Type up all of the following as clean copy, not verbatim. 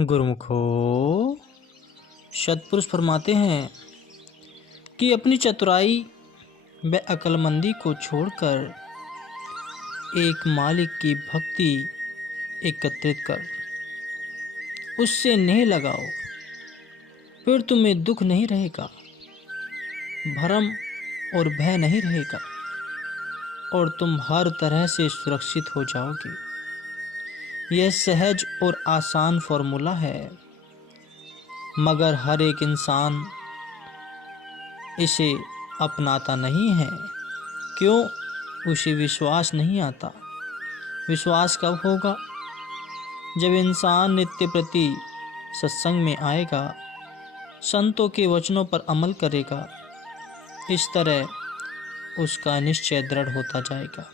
गुरुमुखो, सतपुरुष फरमाते हैं कि अपनी चतुराई व अक्लमंदी को छोड़कर एक मालिक की भक्ति एकत्रित कर उससे नेह लगाओ, फिर तुम्हें दुख नहीं रहेगा, भरम और भय नहीं रहेगा और तुम हर तरह से सुरक्षित हो जाओगे। यह सहज और आसान फॉर्मूला है, मगर हर एक इंसान इसे अपनाता नहीं है। क्यों? उसे विश्वास नहीं आता। विश्वास कब होगा? जब इंसान नित्य प्रति सत्संग में आएगा, संतों के वचनों पर अमल करेगा। इस तरह उसका निश्चय दृढ़ होता जाएगा।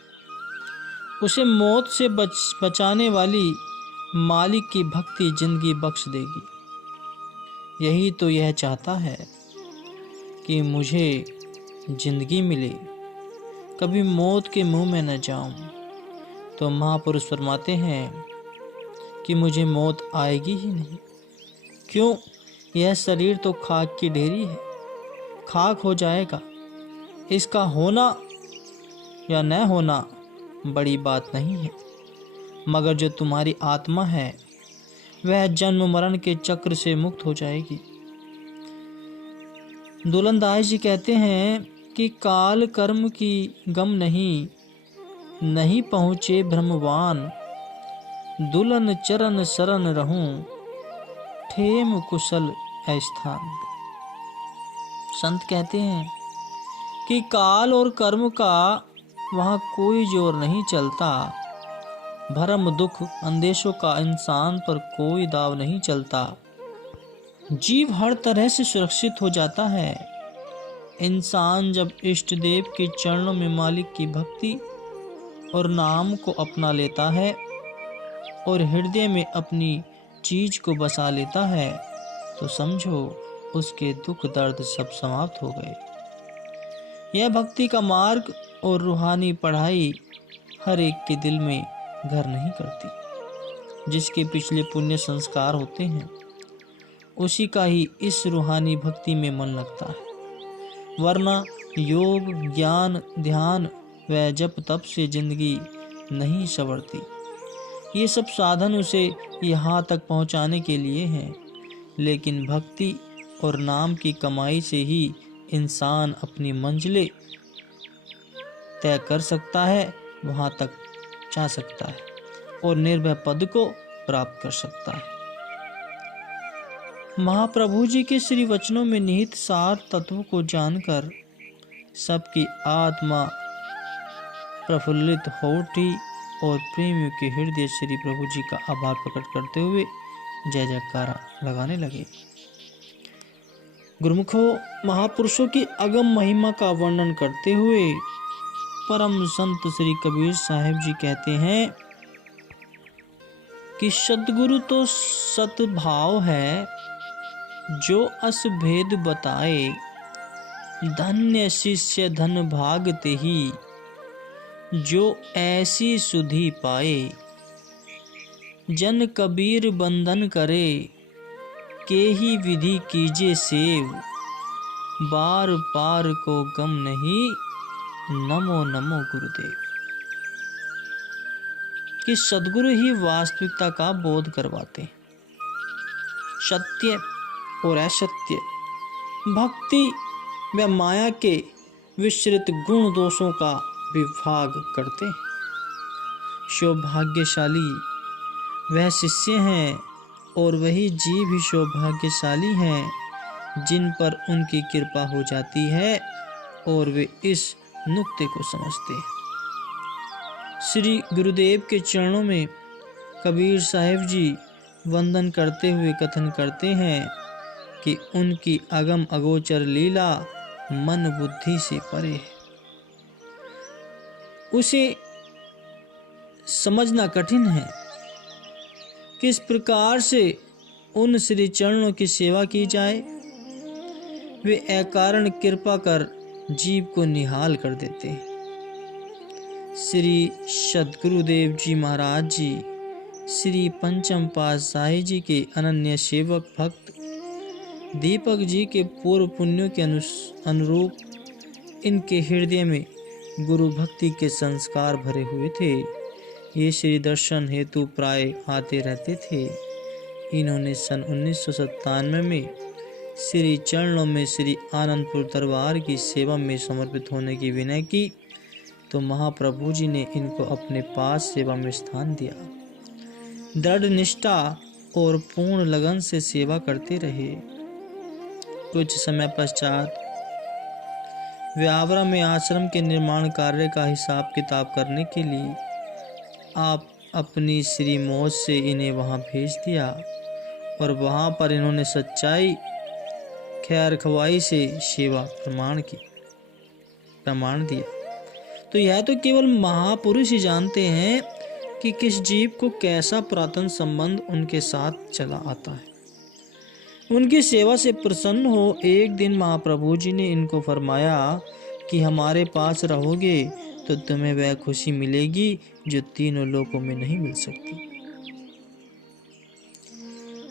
उसे मौत से बचाने वाली मालिक की भक्ति जिंदगी बख्श देगी। यही तो यह चाहता है कि मुझे जिंदगी मिले, कभी मौत के मुंह में न जाऊं। तो महापुरुष फरमाते हैं कि मुझे मौत आएगी ही नहीं। क्यों? यह शरीर तो खाक की ढेरी है, खाक हो जाएगा। इसका होना या न होना बड़ी बात नहीं है, मगर जो तुम्हारी आत्मा है वह जन्म मरण के चक्र से मुक्त हो जाएगी। दुलंदास जी कहते हैं कि काल कर्म की गम नहीं पहुँचे भ्रमवान, दुल्हन चरण शरण रहूं, ठेम कुशल स्थान। संत कहते हैं कि काल और कर्म का वहाँ कोई जोर नहीं चलता, भरम दुख अंदेशों का इंसान पर कोई दाव नहीं चलता। जीव हर तरह से सुरक्षित हो जाता है। इंसान जब इष्ट देव के चरणों में मालिक की भक्ति और नाम को अपना लेता है और हृदय में अपनी चीज को बसा लेता है, तो समझो उसके दुख दर्द सब समाप्त हो गए। यह भक्ति का मार्ग और रूहानी पढ़ाई हर एक के दिल में घर नहीं करती। जिसके पिछले पुण्य संस्कार होते हैं उसी का ही इस रूहानी भक्ति में मन लगता है, वरना योग ज्ञान ध्यान व जप तप से जिंदगी नहीं संवरती। ये सब साधन उसे यहाँ तक पहुँचाने के लिए हैं, लेकिन भक्ति और नाम की कमाई से ही इंसान अपनी मंजिलें तय कर सकता है, वहाँ तक जा सकता है और निर्भय पद को प्राप्त कर सकता है। महाप्रभु जी के श्री वचनों में निहित सार तत्व को जानकर सबकी आत्मा प्रफुल्लित हो उठी और प्रेमियों के हृदय श्री प्रभु जी का आभार प्रकट करते हुए जय जयकारा लगाने लगे। गुरुमुखो, महापुरुषों की अगम महिमा का वर्णन करते हुए परम संत श्री कबीर साहिब जी कहते हैं कि सद्गुरु तो सतभाव है, जो अस भेद बताए, धन्य शिष्य धन भाग तेहि, जो ऐसी सुधि पाए। जन कबीर बंधन करे, के ही विधि कीजे सेव, बार बार को गम नहीं, नमो नमो गुरुदेव। कि सद्गुरु ही वास्तविकता का बोध करवाते हैं। सत्य और असत्य, भक्ति व माया के विस्तृत गुण दोषों का विभाग करते हैं। सौभाग्यशाली वह शिष्य हैं और वही जीव ही सौभाग्यशाली हैं जिन पर उनकी कृपा हो जाती है और वे इस नुक्ते को समझते हैं। श्री गुरुदेव के चरणों में कबीर साहिब जी वंदन करते हुए कथन करते हैं कि उनकी अगम अगोचर लीला मन बुद्धि से परे है। उसे समझना कठिन है। किस प्रकार से उन श्री चरणों की सेवा की जाए। वे अकारण कृपा कर जीव को निहाल कर देते हैं। श्री सद्गुरुदेव जी महाराज जी श्री पंचम पातशाही जी के अनन्य सेवक भक्त दीपक जी के पूर्व पुण्यों के अनुरूप इनके हृदय में गुरु भक्ति के संस्कार भरे हुए थे। ये श्री दर्शन हेतु प्राय आते रहते थे। इन्होंने सन 1997 में श्री चरणों में श्री आनंदपुर दरबार की सेवा में समर्पित होने की विनय की, तो महाप्रभु जी ने इनको अपने पास सेवा में स्थान दिया। दृढ़ निष्ठा और पूर्ण लगन से सेवा करते रहे। कुछ समय पश्चात वे आगरा में आश्रम के निर्माण कार्य का हिसाब किताब करने के लिए आप अपनी श्री मौज से इन्हें वहां भेज दिया और वहां पर इन्होंने सच्चाई खैर खवाई से सेवा प्रमाण दिया। तो यह तो केवल महापुरुष ही जानते हैं कि किस जीव को कैसा पुरातन संबंध उनके साथ चला आता है। उनकी सेवा से प्रसन्न हो एक दिन महाप्रभु जी ने इनको फरमाया कि हमारे पास रहोगे तो तुम्हें वह खुशी मिलेगी जो तीनों लोकों में नहीं मिल सकती।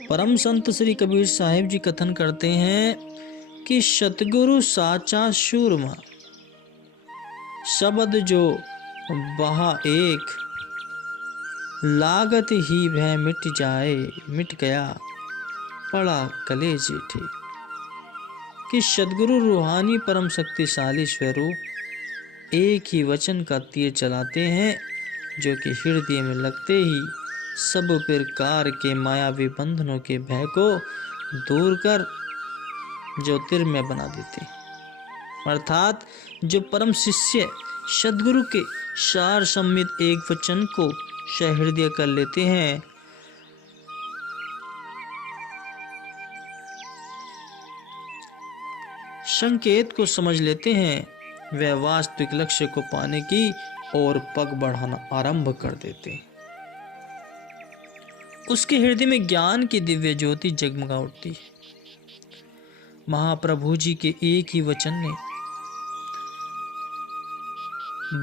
परम संत श्री कबीर साहिब जी कथन करते हैं कि सतगुरु साचा शूरमा, शब्द जो बहा एक, लागत ही भय मिट गया पड़ा कले जेठे। कि सदगुरु रूहानी परम शक्तिशाली स्वरूप एक ही वचन का तीर चलाते हैं जो कि हृदय में लगते ही सब प्रकार के मायावी बंधनों के भय को दूर कर ज्योतिर्मय बना देते। अर्थात जो परम शिष्य सदगुरु के सार सम्मित एक वचन को सहृदय कर लेते हैं, संकेत को समझ लेते हैं, वह वास्तविक लक्ष्य को पाने की और पग बढ़ाना आरंभ कर देते हैं। उसके हृदय में ज्ञान की दिव्य ज्योति जगमगा उठती है। महाप्रभु जी के एक ही वचन ने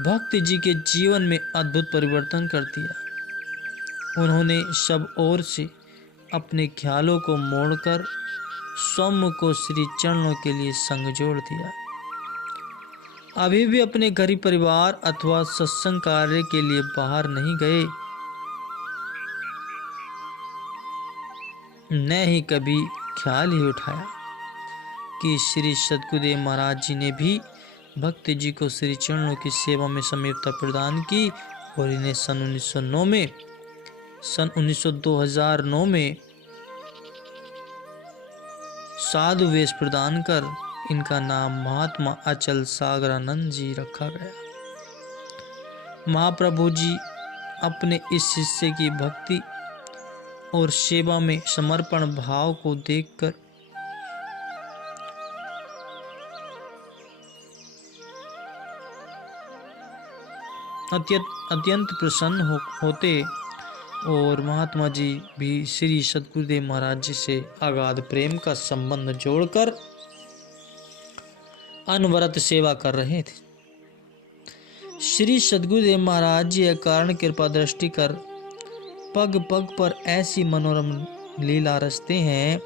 भक्त जी के जीवन में अद्भुत परिवर्तन कर दिया। उन्होंने सब ओर से अपने ख्यालों को मोड़कर स्वयं को श्री चरणों के लिए संग जोड़ दिया। अभी भी अपने घर परिवार अथवा सत्संग कार्य के लिए बाहर नहीं गए, न ही कभी ख्याल ही उठाया कि श्री सद्गुरुदेव महाराज जी ने भी भक्त जी को श्री चरणों की सेवा में समीपता प्रदान की और इन्हें सन 2009 में साधु वेश प्रदान कर इनका नाम महात्मा अचल सागरानंद जी रखा गया। महाप्रभु जी अपने इस शिष्य की भक्ति और सेवा में समर्पण भाव को देखकर अत्यंत प्रसन्न होते और महात्मा जी भी श्री सद्गुरुदेव महाराज जी से अगाध प्रेम का संबंध जोड़कर अनवरत सेवा कर रहे थे। श्री सद्गुरुदेव महाराज जी अकारण कृपा दृष्टि कर पग पग पर ऐसी मनोरम लीला रचते हैं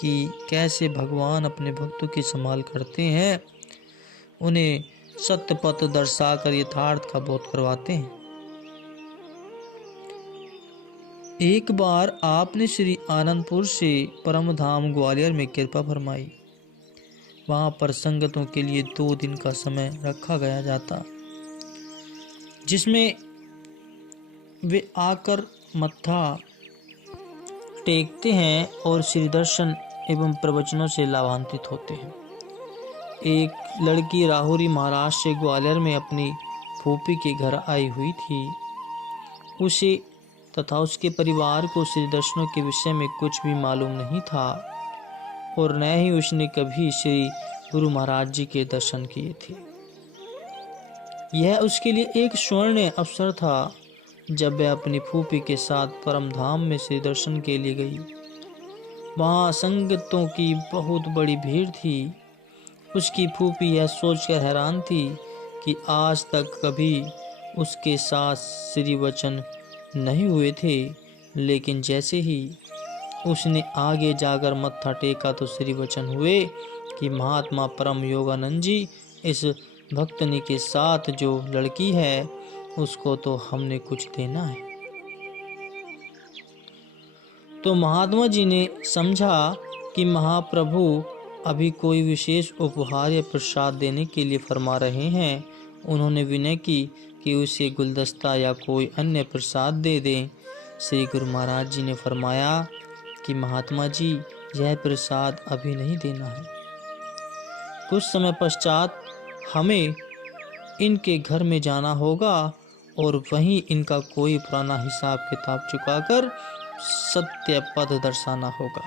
कि कैसे भगवान अपने भक्तों की संभाल करते हैं, उन्हें सत्य पथ दर्शाकर यथार्थ का बोध करवाते हैं। एक बार आपने श्री आनंदपुर से परम धाम ग्वालियर में कृपा फरमाई। वहां पर संगतों के लिए 2 दिन का समय रखा गया जाता, जिसमें वे आकर मत्था टेकते हैं और श्री दर्शन एवं प्रवचनों से लाभान्वित होते हैं। एक लड़की राहुरी महाराष्ट्र से ग्वालियर में अपनी फूफी के घर आई हुई थी। उसे तथा उसके परिवार को श्री दर्शनों के विषय में कुछ भी मालूम नहीं था और न ही उसने कभी श्री गुरु महाराज जी के दर्शन किए थे। यह उसके लिए एक स्वर्ण अवसर था जब वह अपनी फूफी के साथ परम धाम में श्री दर्शन के लिए गई। वहाँ संगतों की बहुत बड़ी भीड़ थी। उसकी फूफी यह सोचकर हैरान थी कि आज तक कभी उसके साथ श्री वचन नहीं हुए थे, लेकिन जैसे ही उसने आगे जाकर मत्था टेका तो श्री वचन हुए कि महात्मा परम योगानंद जी, इस भक्तनी के साथ जो लड़की है उसको तो हमने कुछ देना है। तो महात्मा जी ने समझा कि महाप्रभु अभी कोई विशेष उपहार या प्रसाद देने के लिए फरमा रहे हैं। उन्होंने विनय की कि उसे गुलदस्ता या कोई अन्य प्रसाद दे दें। श्री गुरु महाराज जी ने फरमाया कि महात्मा जी, यह प्रसाद अभी नहीं देना है। कुछ समय पश्चात हमें इनके घर में जाना होगा और वहीं इनका कोई पुराना हिसाब किताब चुकाकर सत्य पद दर्शाना होगा।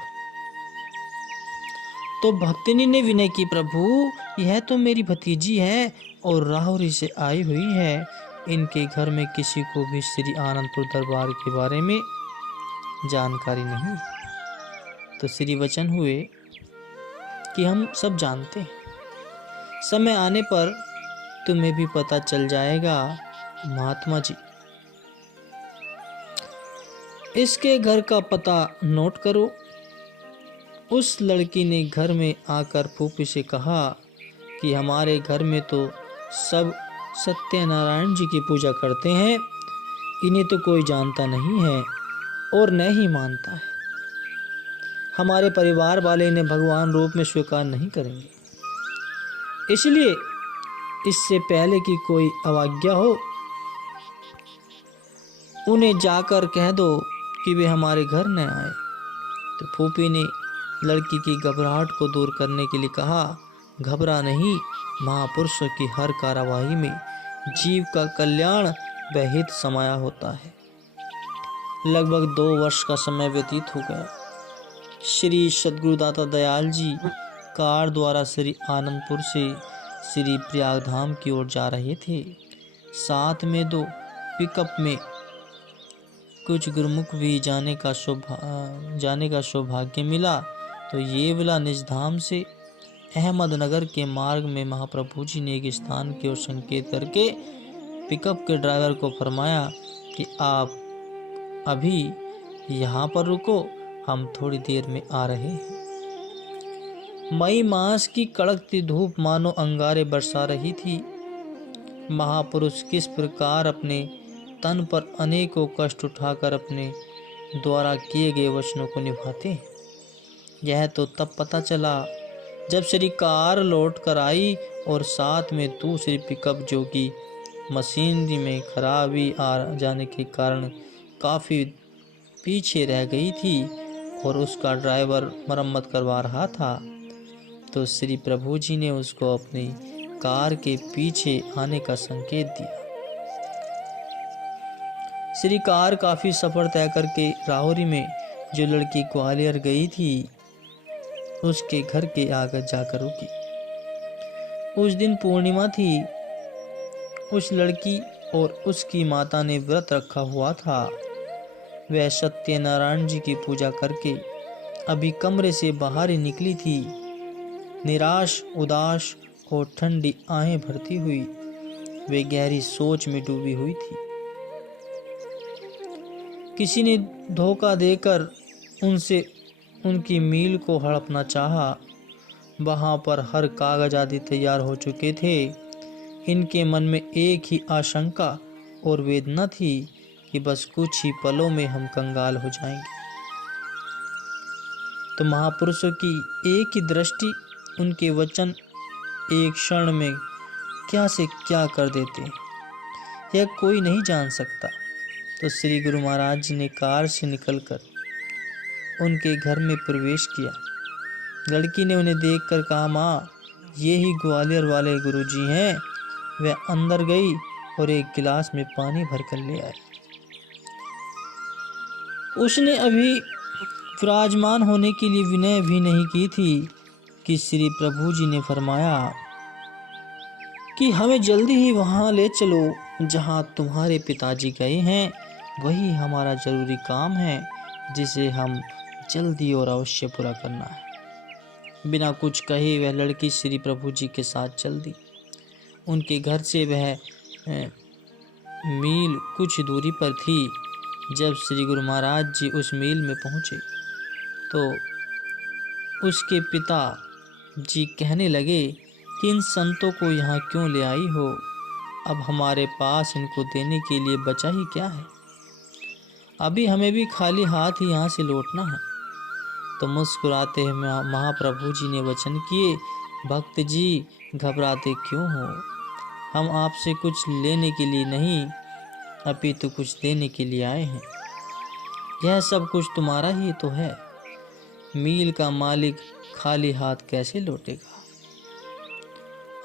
तो भक्तिनी ने विनय की, प्रभु यह तो मेरी भतीजी है और राहुरी से आई हुई है। इनके घर में किसी को भी श्री आनंदपुर दरबार के बारे में जानकारी नहीं। तो श्री वचन हुए कि हम सब जानते हैं, समय आने पर तुम्हें भी पता चल जाएगा महात्मा जी। इसके घर का पता नोट करो। उस लड़की ने घर में आकर फूफी से कहा कि हमारे घर में तो सब सत्यनारायण जी की पूजा करते हैं, इन्हें तो कोई जानता नहीं है और न ही मानता है। हमारे परिवार वाले इन्हें भगवान रूप में स्वीकार नहीं करेंगे, इसलिए इससे पहले कि कोई अवज्ञा हो उन्हें जाकर कह दो कि वे हमारे घर न आए। तो फूफी ने लड़की की घबराहट को दूर करने के लिए कहा, घबरा नहीं, महापुरुषों की हर कार्यवाही में जीव का कल्याण व हित समाया होता है। लगभग 2 वर्ष का समय व्यतीत हो गया। श्री सद्गुरुदाता दयाल जी कार द्वारा श्री आनंदपुर से श्री प्रयागधाम की ओर जा रहे थे। साथ में 2 पिकअप में कुछ गुरुमुख भी जाने का सौभाग्य मिला। तो ये वाला निजधाम से अहमदनगर के मार्ग में महाप्रभु जी ने एक स्थान की ओर संकेत करके पिकअप के ड्राइवर को फरमाया कि आप अभी यहाँ पर रुको, हम थोड़ी देर में आ रहे हैं। मई मास की कड़कती धूप मानो अंगारे बरसा रही थी। महापुरुष किस प्रकार अपने तन पर अनेकों कष्ट उठाकर अपने द्वारा किए गए वचनों को निभाते हैं, यह तो तब पता चला जब श्री कार लौट कर आई और साथ में दूसरी पिकअप जो कि मशीनरी में खराबी आ जाने के कारण काफ़ी पीछे रह गई थी और उसका ड्राइवर मरम्मत करवा रहा था। तो श्री प्रभु जी ने उसको अपनी कार के पीछे आने का संकेत दिया। श्री कार काफ़ी सफ़र तय करके राहुरी में जो लड़की ग्वालियर गई थी उसके घर के आगे जाकर रुकी। उस दिन पूर्णिमा थी। उस लड़की और उसकी माता ने व्रत रखा हुआ था। वह सत्यनारायण जी की पूजा करके अभी कमरे से बाहर ही निकली थी। निराश, उदास और ठंडी आहें भरती हुई वे गहरी सोच में डूबी हुई थी। किसी ने धोखा देकर उनसे उनकी मील को हड़पना चाहा। वहां पर हर कागज आदि तैयार हो चुके थे। इनके मन में एक ही आशंका और वेदना थी कि बस कुछ ही पलों में हम कंगाल हो जाएंगे। तो महापुरुषों की एक ही दृष्टि, उनके वचन एक क्षण में क्या से क्या कर देते, यह कोई नहीं जान सकता। तो श्री गुरु महाराज जी ने कार से निकलकर उनके घर में प्रवेश किया। लड़की ने उन्हें देखकर कहा, माँ, ये ही ग्वालियर वाले गुरुजी हैं। वह अंदर गई और एक गिलास में पानी भरकर ले आई। उसने अभी विराजमान होने के लिए विनय भी नहीं की थी कि श्री प्रभु जी ने फरमाया कि हमें जल्दी ही वहाँ ले चलो जहाँ तुम्हारे पिताजी गए हैं। वही हमारा जरूरी काम है जिसे हम जल्दी और अवश्य पूरा करना है। बिना कुछ कहे वह लड़की श्री प्रभु जी के साथ चल दी। उनके घर से वह मील कुछ दूरी पर थी। जब श्री गुरु महाराज जी उस मील में पहुँचे तो उसके पिता जी कहने लगे कि इन संतों को यहाँ क्यों ले आई हो? अब हमारे पास इनको देने के लिए बचा ही क्या है? अभी हमें भी खाली हाथ ही यहाँ से लौटना है। तो मुस्कुराते हुए महाप्रभु जी ने वचन किए, भक्त जी घबराते क्यों हो? हम आपसे कुछ लेने के लिए नहीं अपितु कुछ देने के लिए आए हैं। यह सब कुछ तुम्हारा ही तो है। मील का मालिक खाली हाथ कैसे लौटेगा?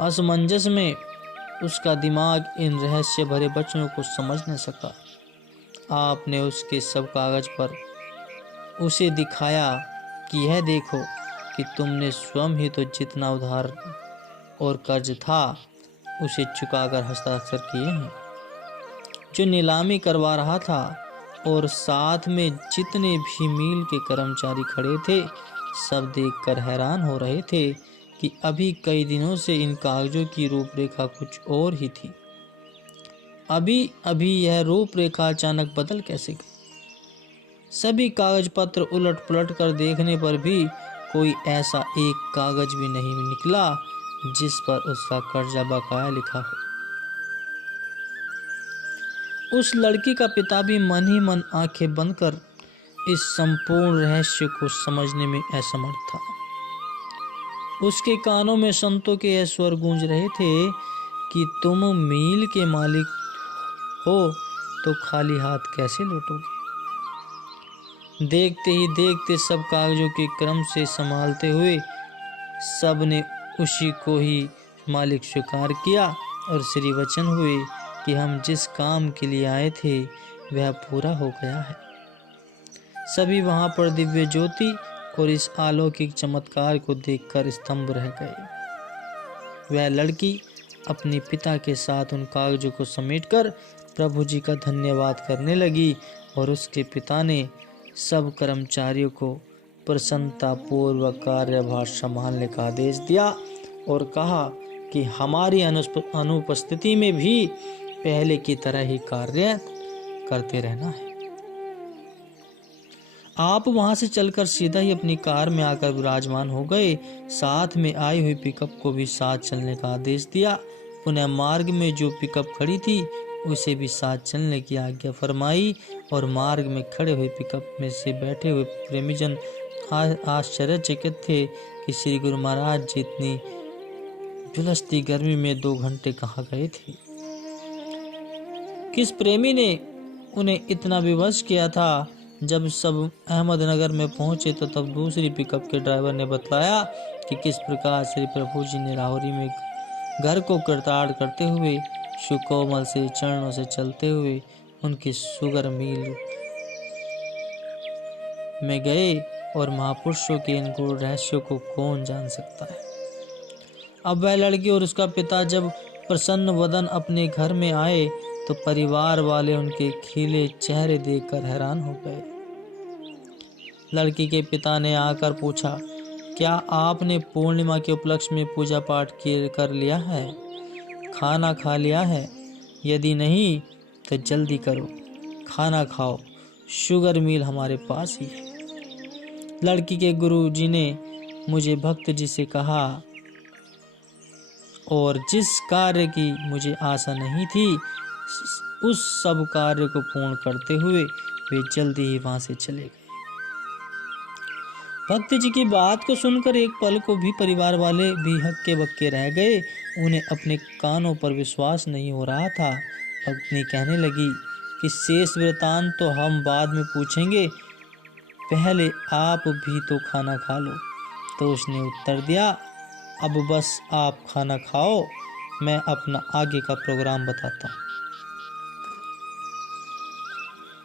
असमंजस में उसका दिमाग इन रहस्य भरे वचनों को समझ न सका। आपने उसके सब कागज पर उसे दिखाया कि यह देखो कि तुमने स्वयं ही तो जितना उधार और कर्ज था उसे चुकाकर हस्ताक्षर किए हैं। जो नीलामी करवा रहा था और साथ में जितने भी मील के कर्मचारी खड़े थे सब देखकर हैरान हो रहे थे कि अभी कई दिनों से इन कागजों की रूपरेखा कुछ और ही थी। अभी यह रूपरेखा अचानक बदल कैसे गई? सभी कागज पत्र उलट पुलट कर देखने पर भी कोई ऐसा एक कागज भी नहीं निकला जिस पर उसका कर्जा बकाया लिखा हो। उस लड़की का पिता भी मन ही मन आंखें बंद कर इस संपूर्ण रहस्य को समझने में असमर्थ था। उसके कानों में संतों के यह स्वर गूंज रहे थे कि तुम मील के मालिक हो तो खाली हाथ कैसे लौटोगे? देखते ही देखते सब कागजों के क्रम से संभालते हुए सब ने उसी को ही मालिक स्वीकार किया और श्री वचन हुए कि हम जिस काम के लिए आए थे वह पूरा हो गया है। सभी वहां पर दिव्य ज्योति और इस अलौकिक चमत्कार को देखकर स्तंभ रह गए। वह लड़की अपने पिता के साथ उन कागजों को समेटकर प्रभु जी का धन्यवाद करने लगी और उसके पिता ने सब कर्मचारियों को प्रसन्नता पूर्वक कार्यभार संभालने का आदेश दिया और कहा कि हमारी अनुपस्थिति में भी पहले की तरह ही कार्य करते रहना है। आप वहां से चलकर सीधा ही अपनी कार में आकर विराजमान हो गए। साथ में आई हुई पिकअप को भी साथ चलने का आदेश दिया। पुनः मार्ग में जो पिकअप खड़ी थी उसे भी साथ चलने की आज्ञा फरमाई और मार्ग में खड़े हुए पिकअप में से बैठे हुए प्रेमीजन आश्चर्यचकित थे कि श्री गुरु महाराज जी इतनी झुलसती गर्मी में 2 घंटे कहाँ गए थे। किस प्रेमी ने उन्हें इतना विवश किया था? जब सब अहमदनगर में पहुंचे तो तब दूसरी पिकअप के ड्राइवर ने बताया कि किस प्रकार श्री प्रभु जी ने लाहौरी में घर को कृतार्थ करते हुए सुकोमल से चरणों से चलते हुए उनकी सुगर मील में गए और महापुरुषों के इन गूढ़ रहस्यों को कौन जान सकता है। अब वह लड़की और उसका पिता जब प्रसन्न वदन अपने घर में आए तो परिवार वाले उनके खिले चेहरे देखकर हैरान हो गए। लड़की के पिता ने आकर पूछा, क्या आपने पूर्णिमा के उपलक्ष्य में पूजा पाठ कर लिया है? खाना खा लिया है? यदि नहीं तो जल्दी करो, खाना खाओ, शुगर मिल हमारे पास ही है। लड़की के गुरु जी ने मुझे भक्त जी से कहा और जिस कार्य की मुझे आशा नहीं थी उस सब कार्य को पूर्ण करते हुए वे जल्दी ही वहां से चले गए। भक्त जी की बात को सुनकर एक पल को भी परिवार वाले भी हक्के बक्के रह गए। उन्हें अपने कानों पर विश्वास नहीं हो रहा था। पत्नी कहने लगी कि शेष वृतांत तो हम बाद में पूछेंगे, पहले आप भी तो खाना खा लो। तो उसने उत्तर दिया, अब बस आप खाना खाओ, मैं अपना आगे का प्रोग्राम बताता हूँ।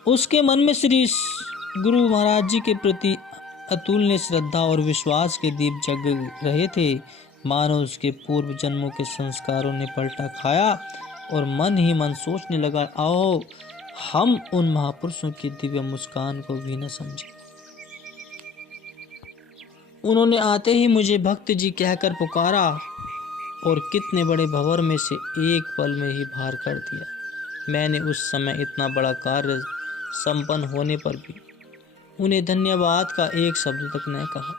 उसके मन में श्री गुरु महाराज जी के प्रति अतुलनीय श्रद्धा और विश्वास के दीप जग रहे थे। मानो उसके पूर्व जन्मों के संस्कारों ने पलटा खाया और मन ही मन सोचने लगा, आओ हम उन महापुरुषों की दिव्य मुस्कान को भी न समझे। उन्होंने आते ही मुझे भक्त जी कहकर पुकारा और कितने बड़े भंवर में से एक पल में ही बाहर कर दिया। मैंने उस समय इतना बड़ा कार्य संपन्न होने पर भी उन्हें धन्यवाद का एक शब्द तक न कहा।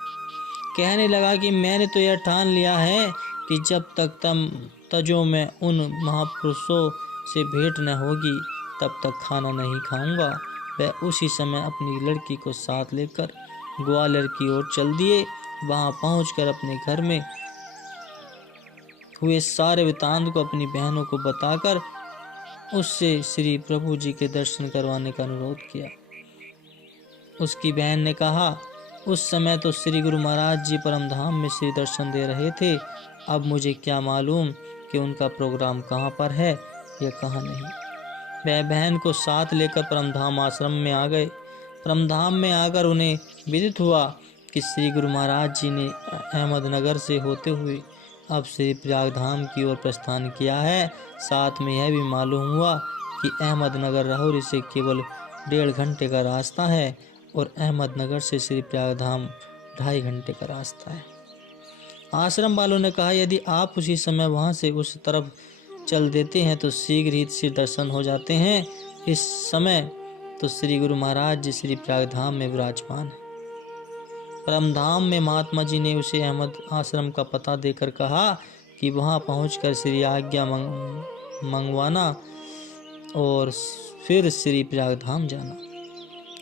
कहने लगा कि मैंने तो यह ठान लिया है कि जब तक तजो में उन महापुरुषों से भेंट न होगी तब तक खाना नहीं खाऊंगा। वह उसी समय अपनी लड़की को साथ लेकर ग्वालियर की ओर चल दिए। वहां पहुंचकर अपने घर में हुए सारे वृतांत को अपनी बहनों को बताकर उससे श्री प्रभु जी के दर्शन करवाने का अनुरोध किया। उसकी बहन ने कहा, उस समय तो श्री गुरु महाराज जी परमधाम में श्री दर्शन दे रहे थे, अब मुझे क्या मालूम कि उनका प्रोग्राम कहाँ पर है या कहाँ नहीं। वह बहन को साथ लेकर परमधाम आश्रम में आ गए। परमधाम में आकर उन्हें विदित हुआ कि श्री गुरु महाराज जी ने अहमदनगर से होते हुए अब श्री प्रयागधाम की ओर प्रस्थान किया है। साथ में यह भी मालूम हुआ कि अहमदनगर राहुरी से केवल 1.5 घंटे का रास्ता है और अहमदनगर से श्री प्रयागधाम 2.5 घंटे का रास्ता है। आश्रम वालों ने कहा, यदि आप उसी समय वहां से उस तरफ चल देते हैं तो शीघ्र ही श्री दर्शन हो जाते हैं। इस समय तो श्री गुरु महाराज जी श्री प्रयागधाम में विराजमान है। परमधाम में महात्मा जी ने उसे अहमद आश्रम का पता देकर कहा कि वहां पहुंचकर श्री आज्ञा मंगवाना और फिर श्री प्रयागधाम जाना।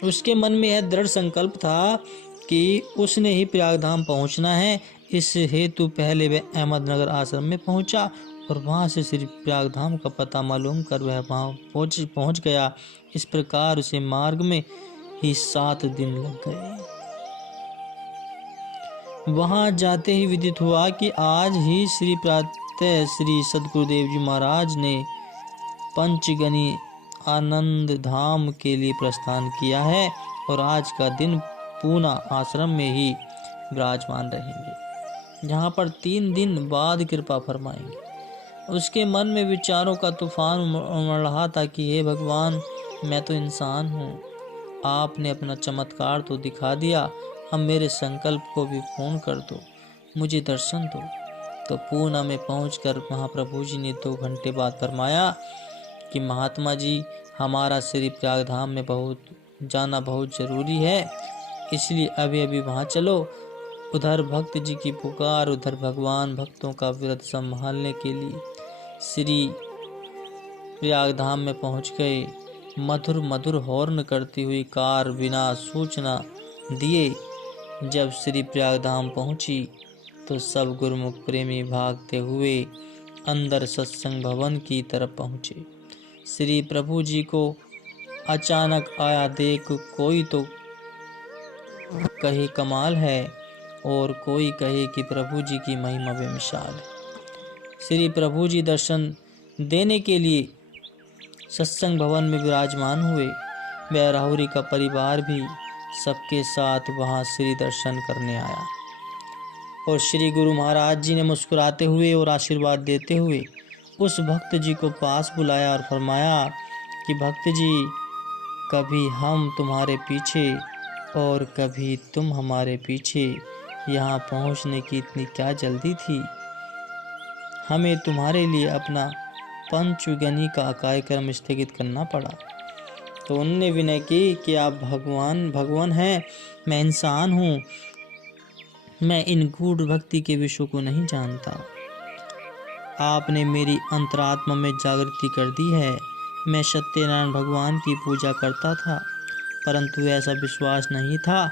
उसके मन में यह दृढ़ संकल्प था कि उसने ही प्रयागधाम पहुंचना है। इस हेतु पहले वह अहमदनगर आश्रम में पहुंचा और वहां से श्री प्रयागधाम का पता मालूम कर वह वहां पहुंच गया। इस प्रकार उसे मार्ग में ही 7 दिन लग गए। वहां जाते ही विदित हुआ कि आज ही श्री प्रातः श्री सद्गुरुदेव जी महाराज ने पंचगनी आनंद धाम के लिए प्रस्थान किया है और आज का दिन पूना आश्रम में ही विराजमान रहेंगे, जहाँ पर 3 दिन बाद कृपा फरमाएंगे। उसके मन में विचारों का तूफान उमड़ रहा था कि हे भगवान, मैं तो इंसान हूँ, आपने अपना चमत्कार तो दिखा दिया, अब मेरे संकल्प को भी पूर्ण कर दो, मुझे दर्शन दो। तो पूना में पहुंचकर महाप्रभु जी ने 2 घंटे बाद फरमाया कि महात्मा जी, हमारा श्री प्रयागधाम में जाना बहुत जरूरी है, इसलिए अभी अभी वहां चलो। उधर भक्त जी की पुकार, उधर भगवान भक्तों का व्रत संभालने के लिए श्री प्रयागधाम में पहुंच गए। मधुर मधुर हॉर्न करती हुई कार बिना सूचना दिए जब श्री प्रयागधाम पहुंची तो सब गुरुमुख प्रेमी भागते हुए अंदर सत्संग भवन की तरफ पहुंचे। श्री प्रभु जी को अचानक आया देख कोई तो कहे कमाल है और कोई कहे कि प्रभु जी की महिमा बेमिसाल है। श्री प्रभु जी दर्शन देने के लिए सत्संग भवन में विराजमान हुए। वह राहुरी का परिवार भी सबके साथ वहां श्री दर्शन करने आया और श्री गुरु महाराज जी ने मुस्कुराते हुए और आशीर्वाद देते हुए उस भक्त जी को पास बुलाया और फरमाया कि भक्त जी, कभी हम तुम्हारे पीछे और कभी तुम हमारे पीछे, यहाँ पहुँचने की इतनी क्या जल्दी थी? हमें तुम्हारे लिए अपना पंचगनी का कार्यक्रम स्थगित करना पड़ा। तो उनने विनय की कि आप भगवान हैं, मैं इंसान हूँ, मैं इन गूढ़ भक्ति के विषयों को नहीं जानता। आपने मेरी अंतरात्मा में जागृति कर दी है। मैं सत्यनारायण भगवान की पूजा करता था, परंतु ऐसा विश्वास नहीं था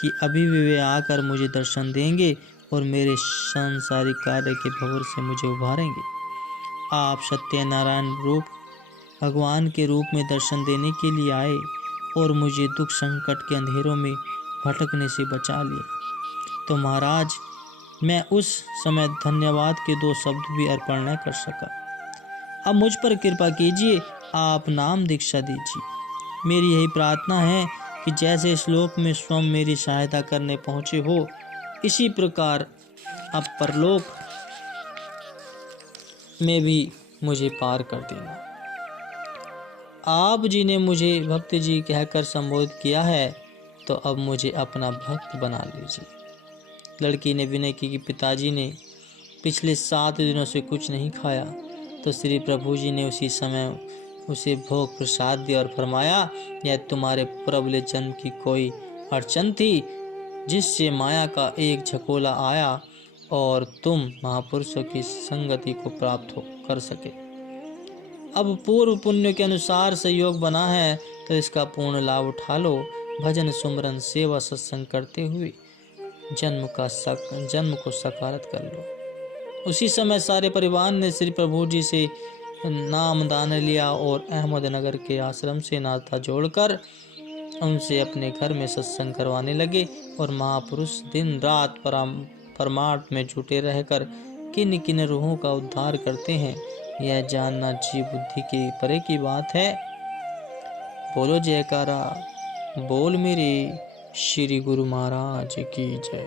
कि अभी भी वे आकर मुझे दर्शन देंगे और मेरे सांसारिक कार्य के भंवर से मुझे उभारेंगे। आप सत्यनारायण रूप भगवान के रूप में दर्शन देने के लिए आए और मुझे दुख संकट के अंधेरों में भटकने से बचा लिया। तो महाराज, मैं उस समय धन्यवाद के 2 शब्द भी अर्पण न कर सका। अब मुझ पर कृपा कीजिए, आप नाम दीक्षा दीजिए। मेरी यही प्रार्थना है कि जैसे श्लोक में स्वयं मेरी सहायता करने पहुँचे हो, इसी प्रकार अब परलोक में भी मुझे पार कर देना। आप जी ने मुझे भक्त जी कहकर संबोधित किया है, तो अब मुझे अपना भक्त बना लीजिए। लड़की ने विनय की कि पिताजी ने पिछले 7 दिनों से कुछ नहीं खाया। तो श्री प्रभु जी ने उसी समय उसे भोग प्रसाद दिया और फरमाया, यह तुम्हारे प्रबल जन्म की कोई अड़चन थी जिससे माया का एक झकोला आया और तुम महापुरुषों की संगति को प्राप्त कर सके। अब पूर्व पुण्य के अनुसार संयोग बना है तो इसका पूर्ण लाभ उठा लो। भजन सुमरन सेवा सत्संग करते हुए जन्म को सकारात कर लो। उसी समय सारे परिवार ने श्री प्रभु जी से नाम दान लिया और अहमदनगर के आश्रम से नाता जोड़कर उनसे अपने घर में सत्संग करवाने लगे और महापुरुष दिन रात परमार्थ में जुटे रहकर किन किन रूहों का उद्धार करते हैं, यह जानना जीव बुद्धि के परे की बात है। बोलो जयकारा, बोल मेरे श्री गुरु महाराज की जय।